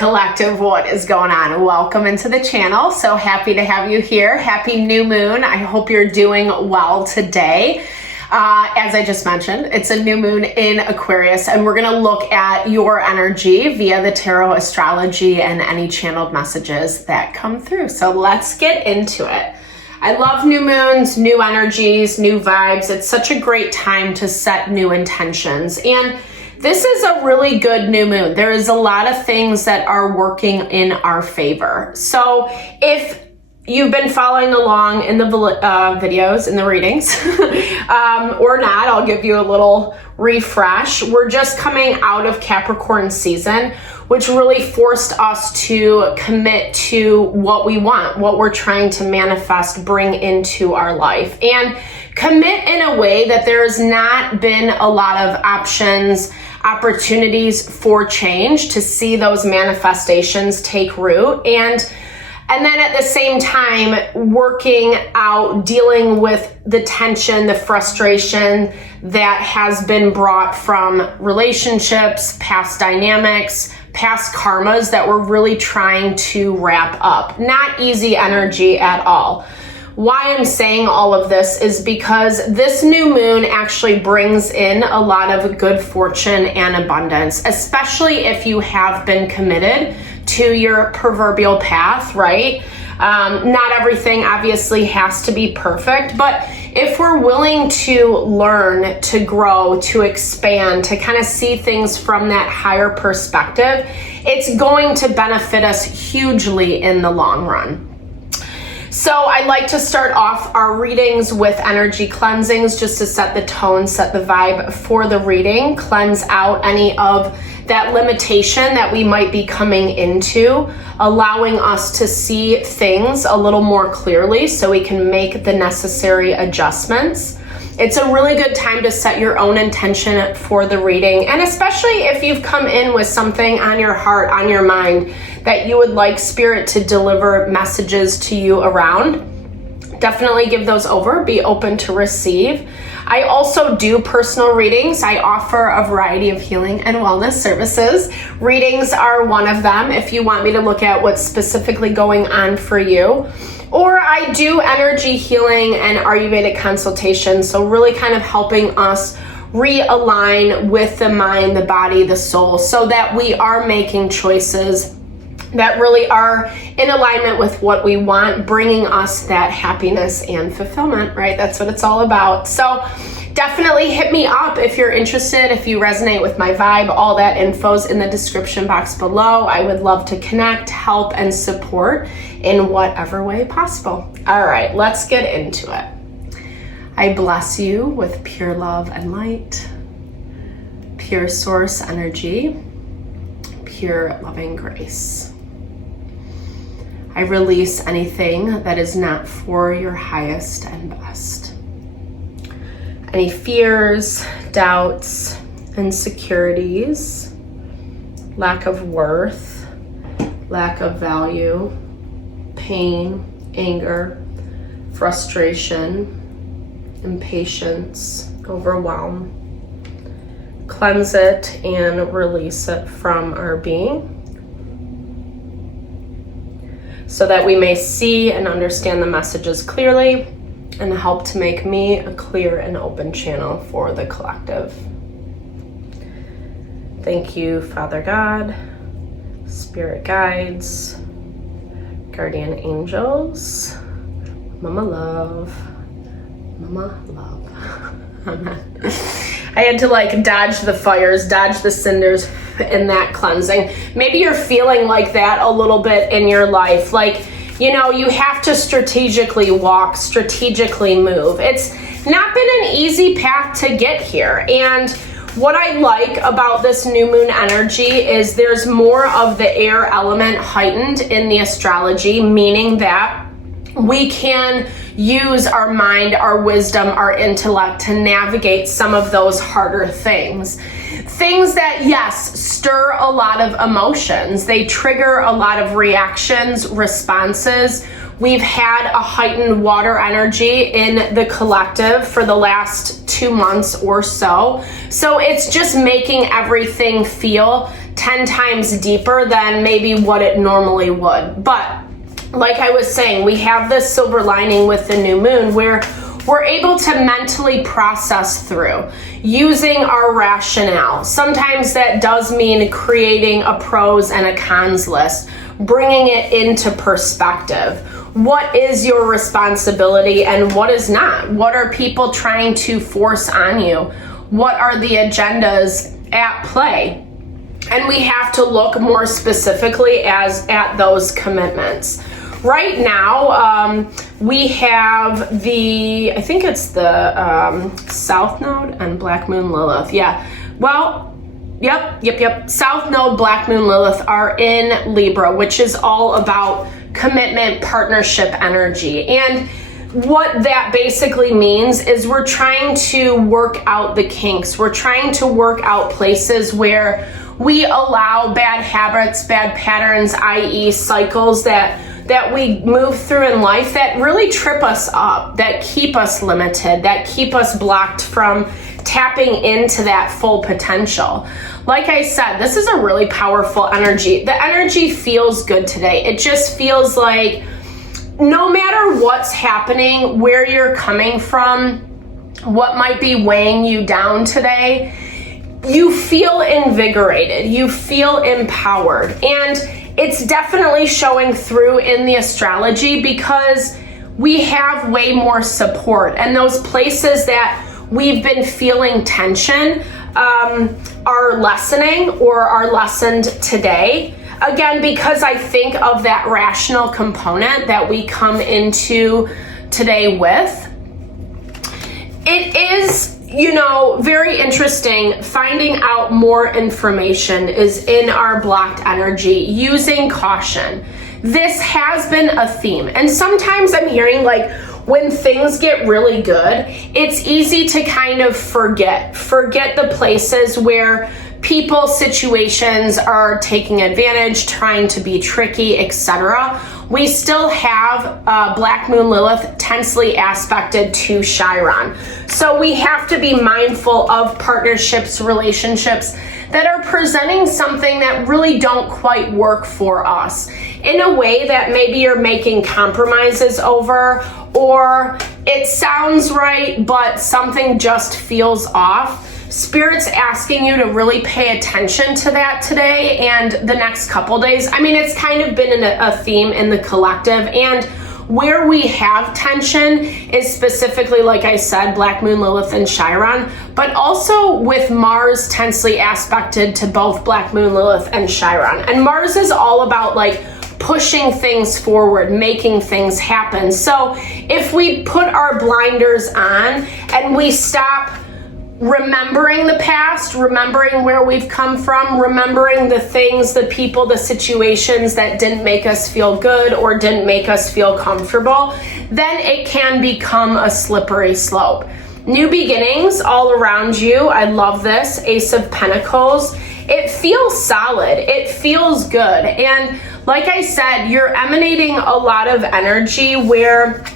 collective, what is going on? Welcome into the channel. So happy to have you here. Happy new moon. I hope you're doing well today. As I just mentioned, it's a new moon in Aquarius, and we're going to look at your energy via the tarot, astrology, and any channeled messages that come through. So let's get into it. I love new moons, new energies, new vibes. It's such a great time to set new intentions. And this is a really good new moon. There is a lot of things that are working in our favor. So if you've been following along in the videos, in the readings, or not, I'll give you a little refresh. We're just coming out of Capricorn season, which really forced us to commit to what we want, what we're trying to manifest, bring into our life, and commit in a way that there's not been a lot of opportunities for change to see those manifestations take root. And then at the same time, working out, dealing with the tension, the frustration that has been brought from relationships, past dynamics, past karmas that we're really trying to wrap up. Not easy energy at all. Why I'm saying all of this is because this new moon actually brings in a lot of good fortune and abundance, especially if you have been committed to your proverbial path, right? Not everything obviously has to be perfect, but if we're willing to learn, to grow, to expand, to kind of see things from that higher perspective, it's going to benefit us hugely in the long run. So I like to start off our readings with energy cleansings just to set the tone, set the vibe for the reading, cleanse out any of that limitation that we might be coming into, allowing us to see things a little more clearly so we can make the necessary adjustments. It's a really good time to set your own intention for the reading, and especially if you've come in with something on your heart, on your mind, that you would like Spirit to deliver messages to you around. Definitely give those over, be open to receive. I also do personal readings. I offer a variety of healing and wellness services. Readings are one of them if you want me to look at what's specifically going on for you. Or I do energy healing and Ayurvedic consultations, so really kind of helping us realign with the mind, the body, the soul, so that we are making choices that really are in alignment with what we want, bringing us that happiness and fulfillment, right? That's what it's all about. So definitely hit me up if you're interested, if you resonate with my vibe. All that info's in the description box below. I would love to connect, help, and support in whatever way possible. All right, let's get into it. I bless you with pure love and light, pure source energy, pure loving grace. I release anything that is not for your highest and best. Any fears, doubts, insecurities, lack of worth, lack of value, pain, anger, frustration, impatience, overwhelm. Cleanse it and release it from our being, so that we may see and understand the messages clearly and help to make me a clear and open channel for the collective. Thank you, Father God, Spirit guides, guardian angels, Mama Love, Mama Love. Amen. I had to dodge the fires, dodge the cinders in that cleansing. Maybe you're feeling like that a little bit in your life. You have to strategically walk, strategically move. It's not been an easy path to get here. And what I like about this new moon energy is there's more of the air element heightened in the astrology, meaning that we can use our mind, our wisdom, our intellect to navigate some of those harder things. Things that, yes, stir a lot of emotions. They trigger a lot of reactions, responses. We've had a heightened water energy in the collective for the last 2 months or so. So it's just making everything feel 10 times deeper than maybe what it normally would. But like I was saying, we have this silver lining with the new moon where we're able to mentally process through using our rationale. Sometimes that does mean creating a pros and a cons list, bringing it into perspective. What is your responsibility and what is not? What are people trying to force on you? What are the agendas at play? And we have to look more specifically at those commitments. Right now, we have I think it's the South Node and Black Moon Lilith. Yeah, well, yep. South Node, Black Moon Lilith are in Libra, which is all about commitment, partnership energy. And what that basically means is we're trying to work out the kinks. We're trying to work out places where we allow bad habits, bad patterns, i.e. cycles that we move through in life that really trip us up, that keep us limited, that keep us blocked from tapping into that full potential. Like I said, this is a really powerful energy. The energy feels good today. It just feels like no matter what's happening, where you're coming from, what might be weighing you down today, you feel invigorated, you feel empowered. And it's definitely showing through in the astrology because we have way more support, and those places that we've been feeling tension are lessening or are lessened today. Again, because I think of that rational component that we come into today with. It is, very interesting. Finding out more information is in our blocked energy, using caution. This has been a theme. And sometimes I'm hearing when things get really good, it's easy to kind of forget the places where people, situations are taking advantage, trying to be tricky, etc. We still have Black Moon Lilith tensely aspected to Chiron. So we have to be mindful of partnerships, relationships that are presenting something that really don't quite work for us in a way that maybe you're making compromises over, or it sounds right, but something just feels off. Spirit's asking you to really pay attention to that today and the next couple days. I mean, it's kind of been a theme in the collective, and where we have tension is specifically, like I said, Black Moon, Lilith, and Chiron, but also with Mars tensely aspected to both Black Moon, Lilith, and Chiron. And Mars is all about pushing things forward, making things happen. So if we put our blinders on and we stop remembering the past, remembering where we've come from, remembering the things, the people, the situations that didn't make us feel good or didn't make us feel comfortable, then it can become a slippery slope. New beginnings all around you. I love this. Ace of Pentacles. It feels solid. It feels good. And like I said, you're emanating a lot of energy where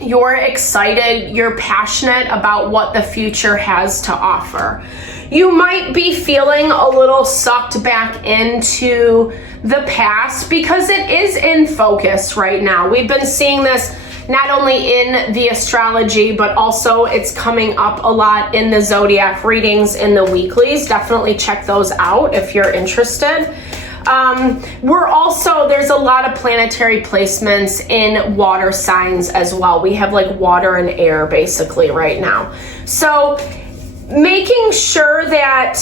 you're excited, you're passionate about what the future has to offer. You might be feeling a little sucked back into the past because it is in focus right now. We've been seeing this not only in the astrology, but also it's coming up a lot in the zodiac readings in the weeklies. Definitely check those out if you're interested. There's a lot of planetary placements in water signs as well. We have water and air basically right now. So making sure that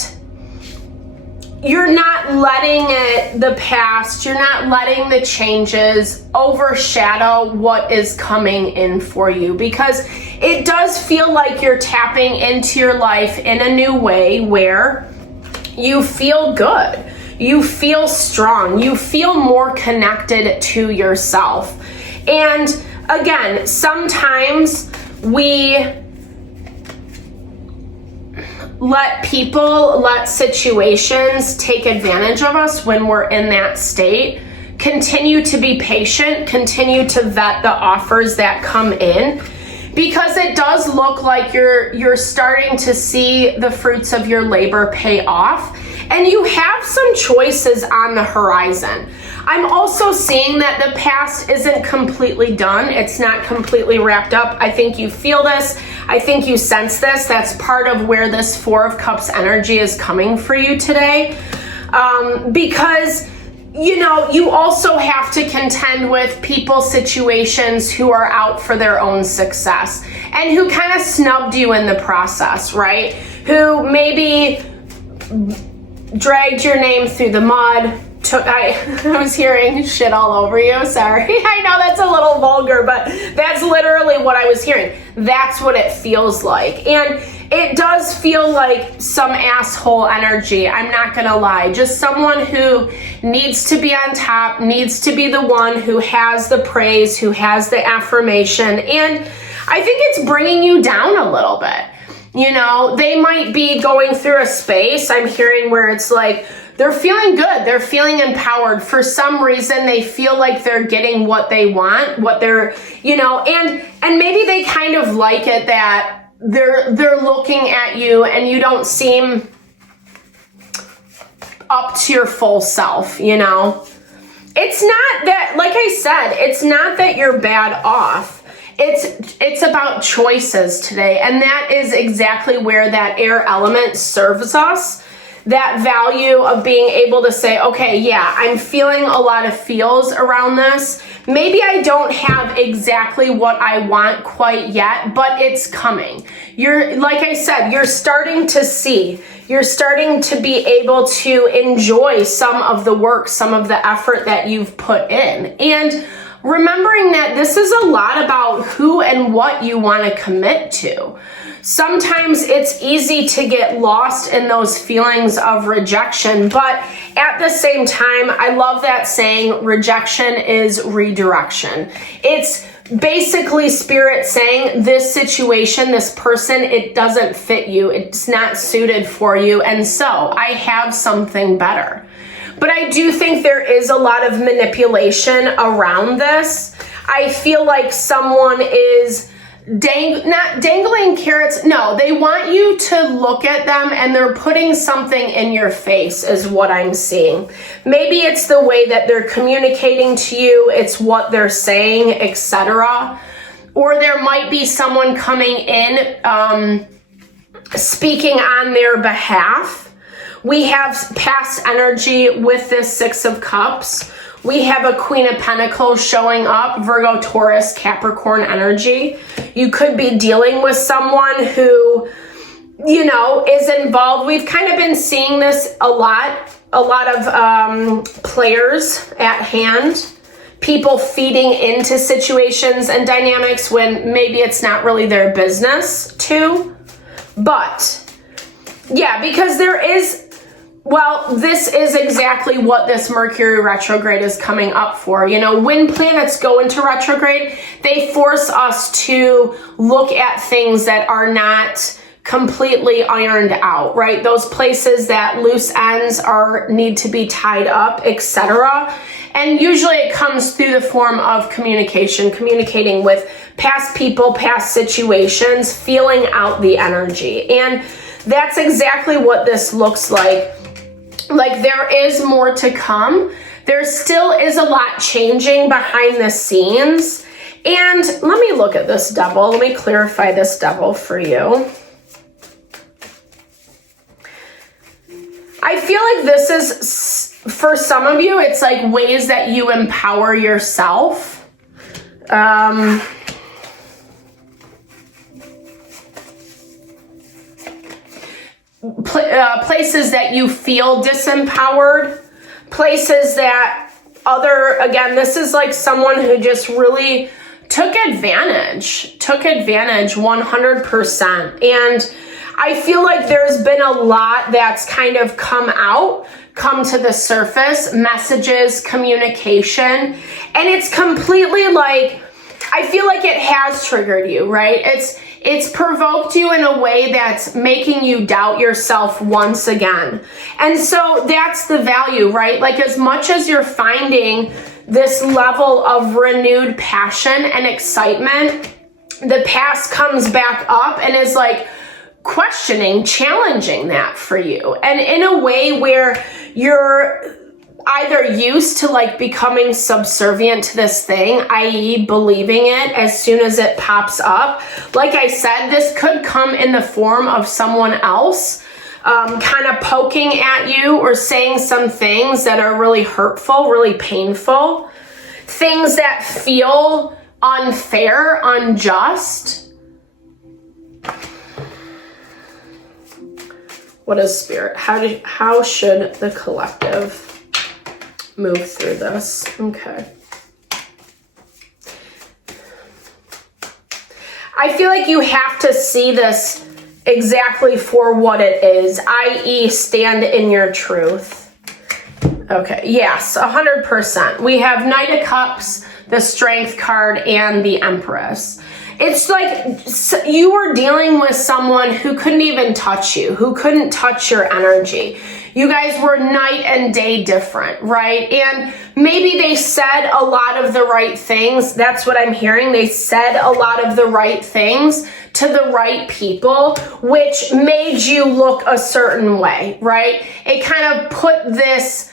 you're not letting the past, you're not letting the changes overshadow what is coming in for you, because it does feel like you're tapping into your life in a new way where you feel good. You feel strong, you feel more connected to yourself. And again, sometimes we let situations take advantage of us when we're in that state. Continue to be patient, continue to vet the offers that come in, because it does look like you're starting to see the fruits of your labor pay off. and you have some choices on the horizon. I'm also seeing that the past isn't completely done. It's not completely wrapped up. I think you feel this. I think you sense this. That's part of where this Four of Cups energy is coming for you today. Because, you know, you also have to contend with people, situations who are out for their own success and who kind of snubbed you in the process, right? Who maybe dragged your name through the mud. I was hearing shit all over you. Sorry. I know that's a little vulgar, but that's literally what I was hearing. That's what it feels like. And it does feel like some asshole energy. I'm not going to lie. Just someone who needs to be on top, needs to be the one who has the praise, who has the affirmation. And I think it's bringing you down a little bit. You know, they might be going through a space, I'm hearing, where it's like, they're feeling good. They're feeling empowered. For some reason, they feel like they're getting what they want, what they're, you know, and maybe they kind of like it that they're looking at you and you don't seem up to your full self, you know. It's not that, like I said, it's not that you're bad off. It's about choices today. And that is exactly where that air element serves us. That value of being able to say, okay, yeah, I'm feeling a lot of feels around this. Maybe I don't have exactly what I want quite yet, but it's coming. You're, like I said, you're starting to see, you're starting to be able to enjoy some of the work, some of the effort that you've put in. And remembering that this is a lot about who and what you want to commit to. Sometimes it's easy to get lost in those feelings of rejection, but at the same time, I love that saying, rejection is redirection. It's basically spirit saying, this situation, this person, it doesn't fit you. It's not suited for you. And so I have something better. But I do think there is a lot of manipulation around this. I feel like someone is not dangling carrots. No, they want you to look at them and they're putting something in your face is what I'm seeing. Maybe it's the way that they're communicating to you. It's what they're saying, etc. Or there might be someone coming in, speaking on their behalf. We have past energy with this Six of Cups. We have a Queen of Pentacles showing up, Virgo, Taurus, Capricorn energy. You could be dealing with someone who, you know, is involved. We've kind of been seeing this a lot of players at hand, people feeding into situations and dynamics when maybe it's not really their business to. But yeah, because there is, well, this is exactly what this Mercury retrograde is coming up for. You know, when planets go into retrograde, they force us to look at things that are not completely ironed out, right? Those places that loose ends need to be tied up, etc. And usually it comes through the form of communication, communicating with past people, past situations, feeling out the energy. And that's exactly what this looks like. Like, there is more to come. There still is a lot changing behind the scenes. And let me look at this Devil. Let me clarify this Devil for you. I feel like this is, for some of you, it's like ways that you empower yourself. Places that you feel disempowered, places that again, this is like someone who just really took advantage 100%. And I feel like there's been a lot that's kind of come to the surface, messages, communication, and it's completely like, I feel like it has triggered you, right? It's provoked you in a way that's making you doubt yourself once again. And so that's the value, right? Like, as much as you're finding this level of renewed passion and excitement, the past comes back up and is like questioning, challenging that for you. And in a way where you're either used to like becoming subservient to this thing, i.e. believing it as soon as it pops up. Like I said, this could come in the form of someone else kind of poking at you or saying some things that are really hurtful, really painful, things that feel unfair, unjust. What is Spirit? How should the collective move through this? Okay. I feel like you have to see this exactly for what it is, i.e. stand in your truth. Okay, yes, 100%. We have Knight of Cups, the Strength card, and the Empress. It's like you were dealing with someone who couldn't even touch you, who couldn't touch your energy. You guys were night and day different, right? And maybe they said a lot of the right things. That's what I'm hearing. They said a lot of the right things to the right people, which made you look a certain way, right? It kind of put this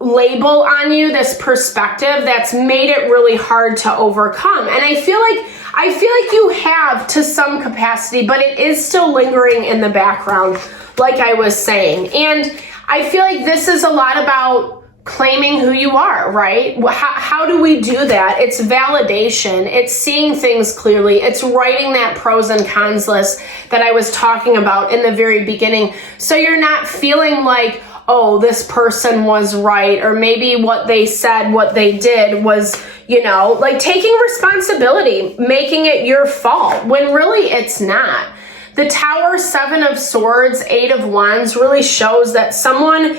label on you, this perspective that's made it really hard to overcome. And I feel like you have to some capacity, but it is still lingering in the background, like I was saying. And I feel like this is a lot about claiming who you are, right? How do we do that? It's validation. It's seeing things clearly. It's writing that pros and cons list that I was talking about in the very beginning. So you're not feeling like, oh, this person was right, or maybe what they said, what they did was, you know, like taking responsibility, making it your fault, when really it's not. The Tower, 7 of Swords, 8 of Wands really shows that someone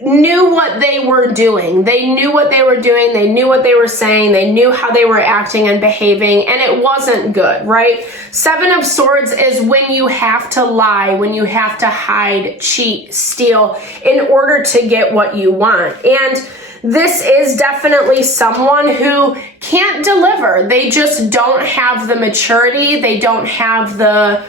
knew what they were doing. They knew what they were doing. They knew what they were saying. They knew how they were acting and behaving, and it wasn't good, right? 7 of Swords is when you have to lie, when you have to hide, cheat, steal in order to get what you want. And this is definitely someone who can't deliver. They just don't have the maturity. They don't have the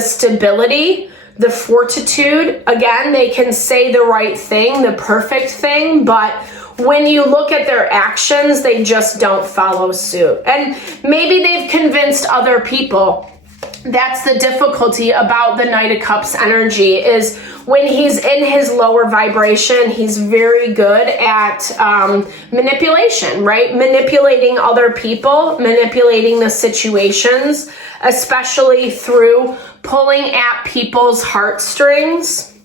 stability, the fortitude. Again, they can say the right thing, the perfect thing, but when you look at their actions, they just don't follow suit. And maybe they've convinced other people. That's the difficulty about the Knight of Cups energy, is when he's in his lower vibration, he's very good at manipulation, right? Manipulating other people, manipulating the situations, especially through pulling at people's heartstrings.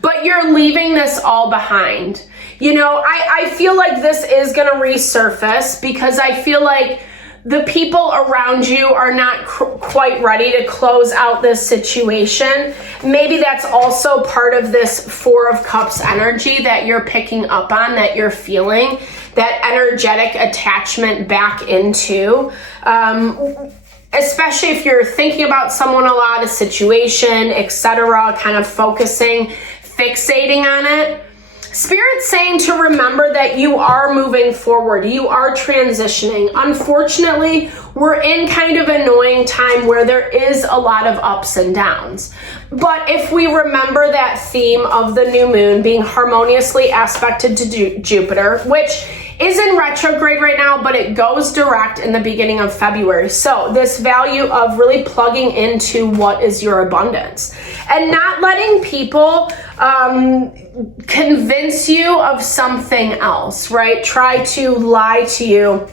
But you're leaving this all behind. You know, I feel like this is going to resurface because I feel like the people around you are not quite ready to close out this situation. Maybe that's also part of this 4 of Cups energy that you're picking up on, that you're feeling, that energetic attachment back into. Especially if you're thinking about someone a lot, a situation, etc., kind of focusing, fixating on it. Spirit's saying to remember that you are moving forward. You are transitioning. Unfortunately, we're in kind of an annoying time where there is a lot of ups and downs. But if we remember that theme of the new moon being harmoniously aspected to Jupiter, which is in retrograde right now, but it goes direct in the beginning of February. So this value of really plugging into what is your abundance and not letting people convince you of something else, right? Try to lie to you,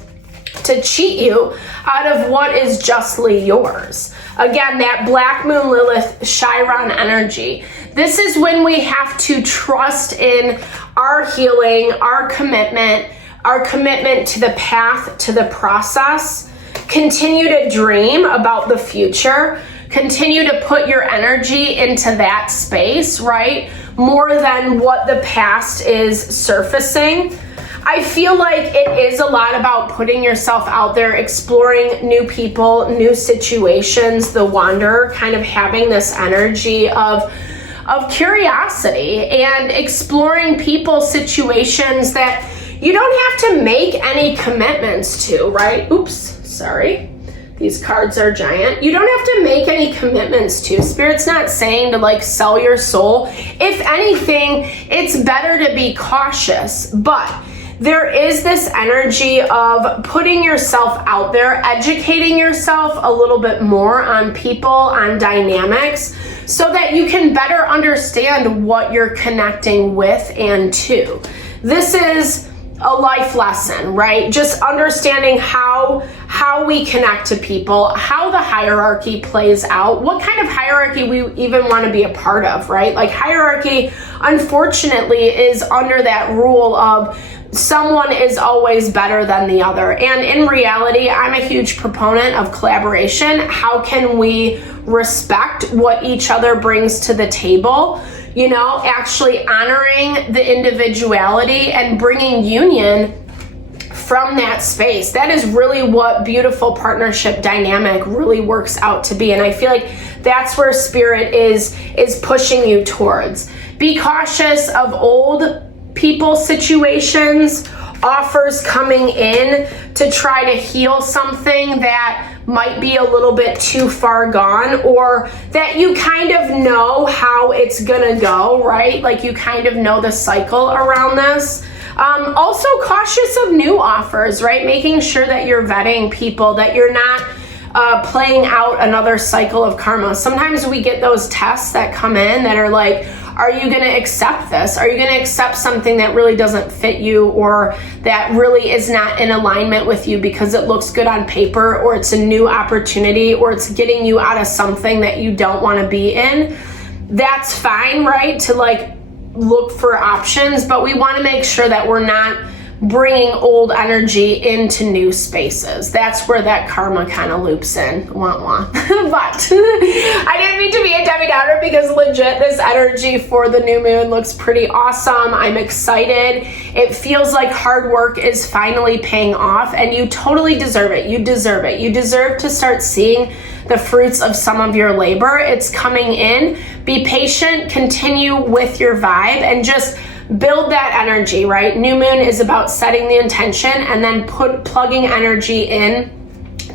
to cheat you out of what is justly yours. Again, that Black Moon Lilith Chiron energy. This is when we have to trust in our healing, our commitment to the path, to the process. Continue to dream about the future. Continue to put your energy into that space, right? More than what the past is surfacing. I feel like it is a lot about putting yourself out there, exploring new people, new situations, the wanderer, kind of having this energy of curiosity and exploring people, situations that you don't have to make any commitments to, right? Oops, sorry. These cards are giant. You don't have to make any commitments to. Spirit's not saying to like sell your soul. If anything, it's better to be cautious. But there is this energy of putting yourself out there, educating yourself a little bit more on people, on dynamics, so that you can better understand what you're connecting with and to. This is a life lesson, right? Just understanding how we connect to people, how the hierarchy plays out, what kind of hierarchy we even want to be a part of, right? Like hierarchy, unfortunately, is under that rule of someone is always better than the other. And in reality, I'm a huge proponent of collaboration. How can we respect what each other brings to the table? You know, actually honoring the individuality and bringing union from that space. That is really what beautiful partnership dynamic really works out to be. And I feel like that's where Spirit is pushing you towards. Be cautious of old people situations, offers coming in to try to heal something that might be a little bit too far gone, or that you kind of know how it's gonna go, right? Like you kind of know the cycle around this. Also cautious of new offers, right? Making sure that you're vetting people, that you're not playing out another cycle of karma. Sometimes we get those tests that come in that are like, are you going to accept this? Are you going to accept something that really doesn't fit you, or that really is not in alignment with you because it looks good on paper, or it's a new opportunity, or it's getting you out of something that you don't want to be in? That's fine, right? To like look for options, but we want to make sure that we're not bringing old energy into new spaces. That's where that karma kind of loops in. Wah wah. But I didn't mean to be a Debbie Downer, because legit this energy for the new moon looks pretty awesome. I'm excited. It feels like hard work is finally paying off, and you totally deserve it. You deserve it. You deserve to start seeing the fruits of some of your labor. It's coming in. Be patient, continue with your vibe, and just build that energy, right? New moon is about setting the intention and then plugging energy in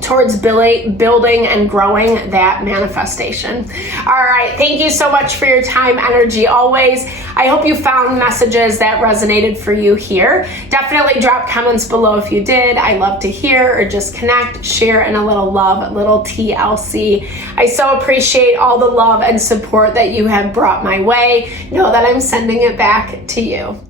towards building and growing that manifestation. All right, thank you so much for your time, energy, always. I hope you found messages that resonated for you here. Definitely drop comments below if you did. I love to hear, or just connect, share, and a little love, a little TLC. I so appreciate all the love and support that you have brought my way. Know that I'm sending it back to you.